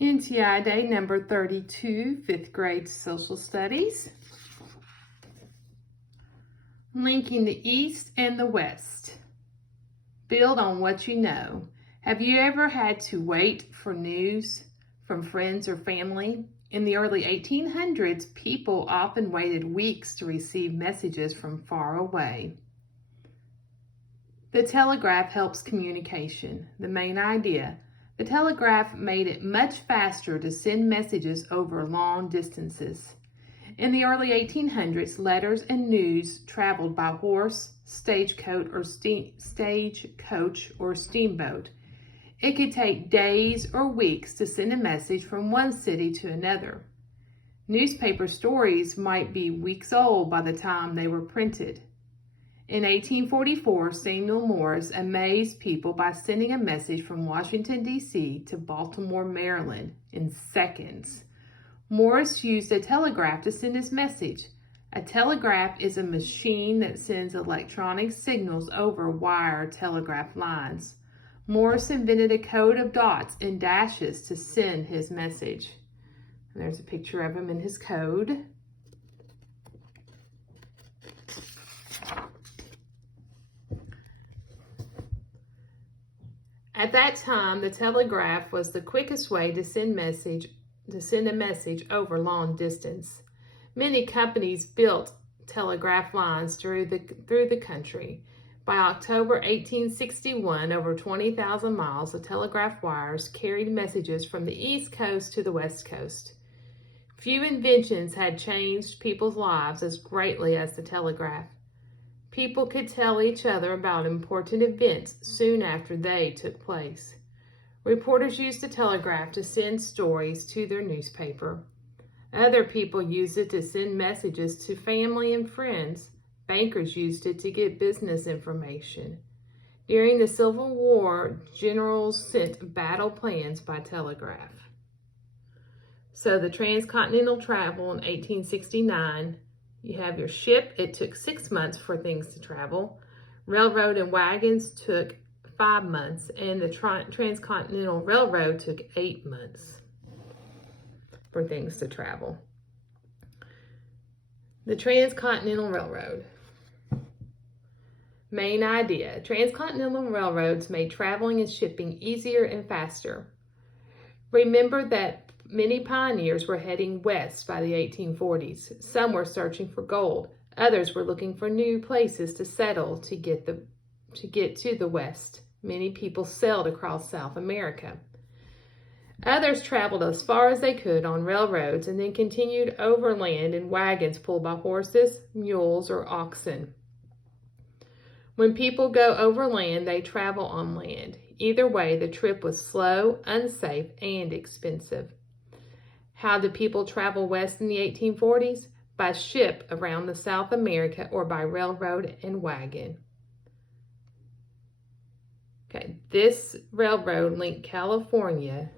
NTI Day number 32, 5th grade social studies. Linking the East and the West. Build on what you know. Have you ever had to wait for news from friends or family? In the early 1800s, people often waited weeks to receive messages from far away. The telegraph helps communication. The main idea. The telegraph made it much faster to send messages over long distances. In the early 1800s, letters and news traveled by horse, stagecoach, or steamboat. It could take days or weeks to send a message from one city to another. Newspaper stories might be weeks old by the time they were printed. In 1844, Samuel Morse amazed people by sending a message from Washington, D.C. to Baltimore, Maryland in seconds. Morse used a telegraph to send his message. A telegraph is a machine that sends electronic signals over wire telegraph lines. Morse invented a code of dots and dashes to send his message. And there's a picture of him in his code. At that time, the telegraph was the quickest way to send a message over long distance. Many companies built telegraph lines through the country. By October 1861, over 20,000 miles of telegraph wires carried messages from the East Coast to the West Coast. Few inventions had changed people's lives as greatly as the telegraph. People could tell each other about important events soon after they took place. Reporters used the telegraph to send stories to their newspaper. Other people used it to send messages to family and friends. Bankers used it to get business information. During the Civil War, generals sent battle plans by telegraph. So the transcontinental travel in 1869, you have your ship. It took 6 months for things to travel. Railroad and wagons took 5 months, and the Transcontinental Railroad took 8 months for things to travel. The Transcontinental Railroad. Main idea. Transcontinental railroads made traveling and shipping easier and faster. Remember that many pioneers were heading west by the 1840s. Some were searching for gold. Others were looking for new places to settle to get to the west. Many people sailed across South America. Others traveled as far as they could on railroads and then continued overland in wagons pulled by horses, mules, or oxen. When people go overland, they travel on land. Either way, the trip was slow, unsafe, and expensive. How did people travel west in the 1840s? By ship around the South America or by railroad and wagon. Okay, this railroad linked California,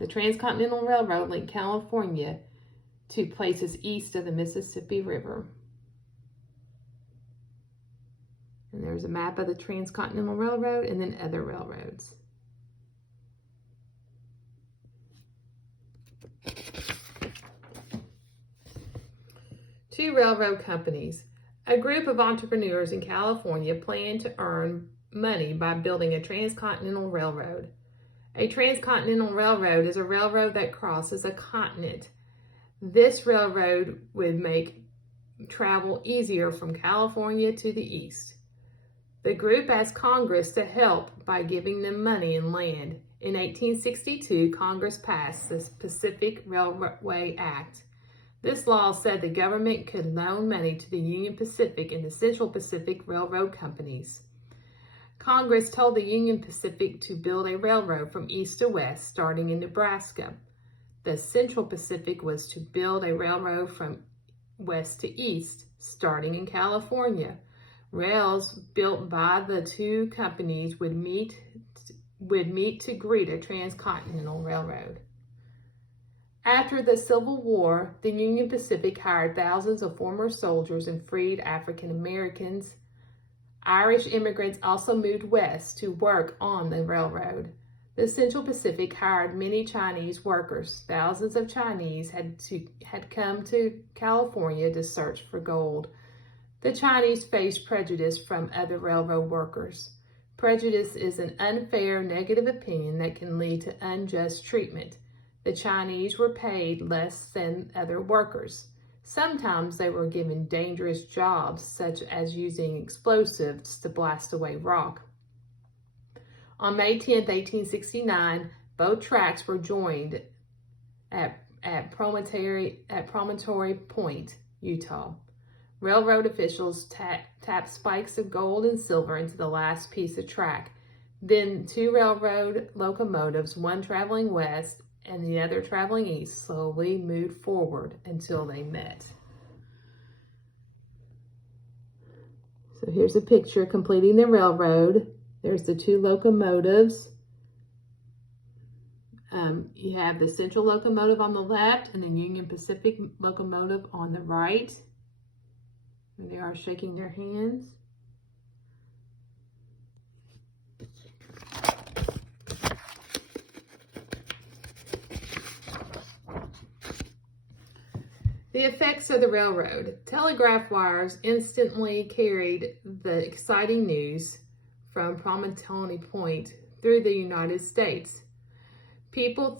the Transcontinental Railroad linked California to places east of the Mississippi River. And there's a map of the Transcontinental Railroad and then other railroads. Two railroad companies. A group of entrepreneurs in California planned to earn money by building a transcontinental railroad. A transcontinental railroad is a railroad that crosses a continent. This railroad would make travel easier from California to the east. The group asked Congress to help by giving them money and land. In 1862, Congress passed the Pacific Railway Act. This law said the government could loan money to the Union Pacific and the Central Pacific Railroad companies. Congress told the Union Pacific to build a railroad from east to west, starting in Nebraska. The Central Pacific was to build a railroad from west to east, starting in California. Rails built by the two companies would meet to greet a transcontinental railroad. After the Civil War, the Union Pacific hired thousands of former soldiers and freed African Americans. Irish immigrants also moved west to work on the railroad. The Central Pacific hired many Chinese workers. Thousands of Chinese had come to California to search for gold. The Chinese faced prejudice from other railroad workers. Prejudice is an unfair, negative opinion that can lead to unjust treatment. The Chinese were paid less than other workers. Sometimes they were given dangerous jobs, such as using explosives to blast away rock. On May 10, 1869, both tracks were joined at Promontory Point, Utah. Railroad officials tapped spikes of gold and silver into the last piece of track. Then two railroad locomotives, one traveling west and the other traveling east, slowly moved forward until they met. So here's a picture completing the railroad. There's the two locomotives. You have the Central locomotive on the left and the Union Pacific locomotive on the right. And they are shaking their hands. The effects of the railroad. Telegraph wires instantly carried the exciting news from Promontory Point through the United States. People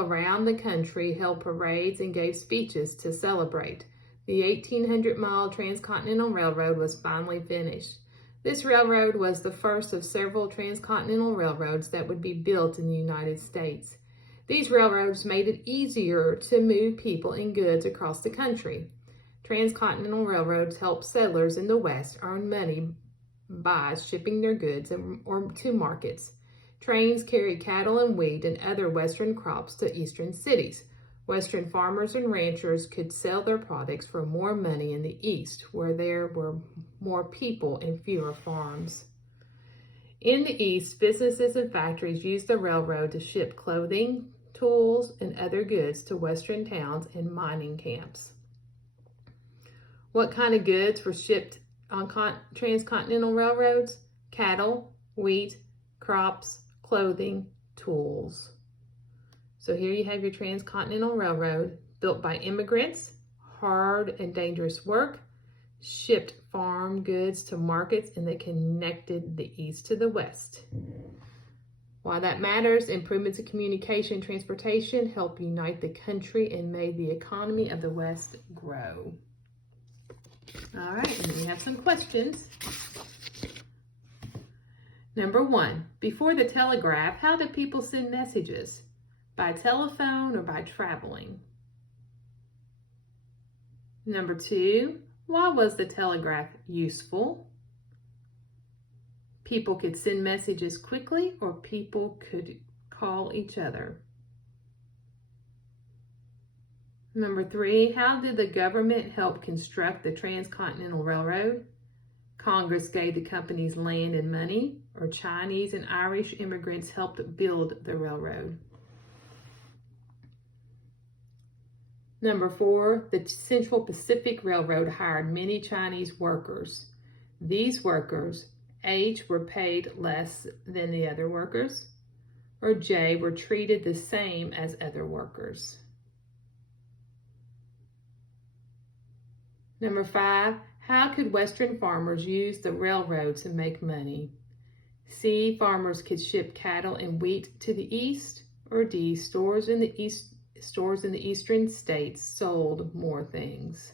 around the country held parades and gave speeches to celebrate. The 1,800-mile Transcontinental Railroad was finally finished. This railroad was the first of several transcontinental railroads that would be built in the United States. These railroads made it easier to move people and goods across the country. Transcontinental railroads helped settlers in the West earn money by shipping their goods or to markets. Trains carried cattle and wheat and other Western crops to eastern cities. Western farmers and ranchers could sell their products for more money in the East, where there were more people and fewer farms. In the East, businesses and factories used the railroad to ship clothing, tools, and other goods to Western towns and mining camps. What kind of goods were shipped on transcontinental railroads? Cattle, wheat, crops, clothing, tools. So here you have your Transcontinental Railroad, built by immigrants, hard and dangerous work, shipped farm goods to markets, and they connected the East to the West. Why that matters, improvements in communication and transportation helped unite the country and made the economy of the West grow. All right, and we have some questions. Number 1, before the telegraph, how did people send messages? By telephone or by traveling? Number 2, why was the telegraph useful? People could send messages quickly or people could call each other. Number 3, how did the government help construct the Transcontinental Railroad? Congress gave the companies land and money, or Chinese and Irish immigrants helped build the railroad. Number 4, the Central Pacific Railroad hired many Chinese workers. These workers, H, were paid less than the other workers, or J, were treated the same as other workers. Number 5, how could Western farmers use the railroad to make money? C, farmers could ship cattle and wheat to the east, or D, stores in the eastern states sold more things.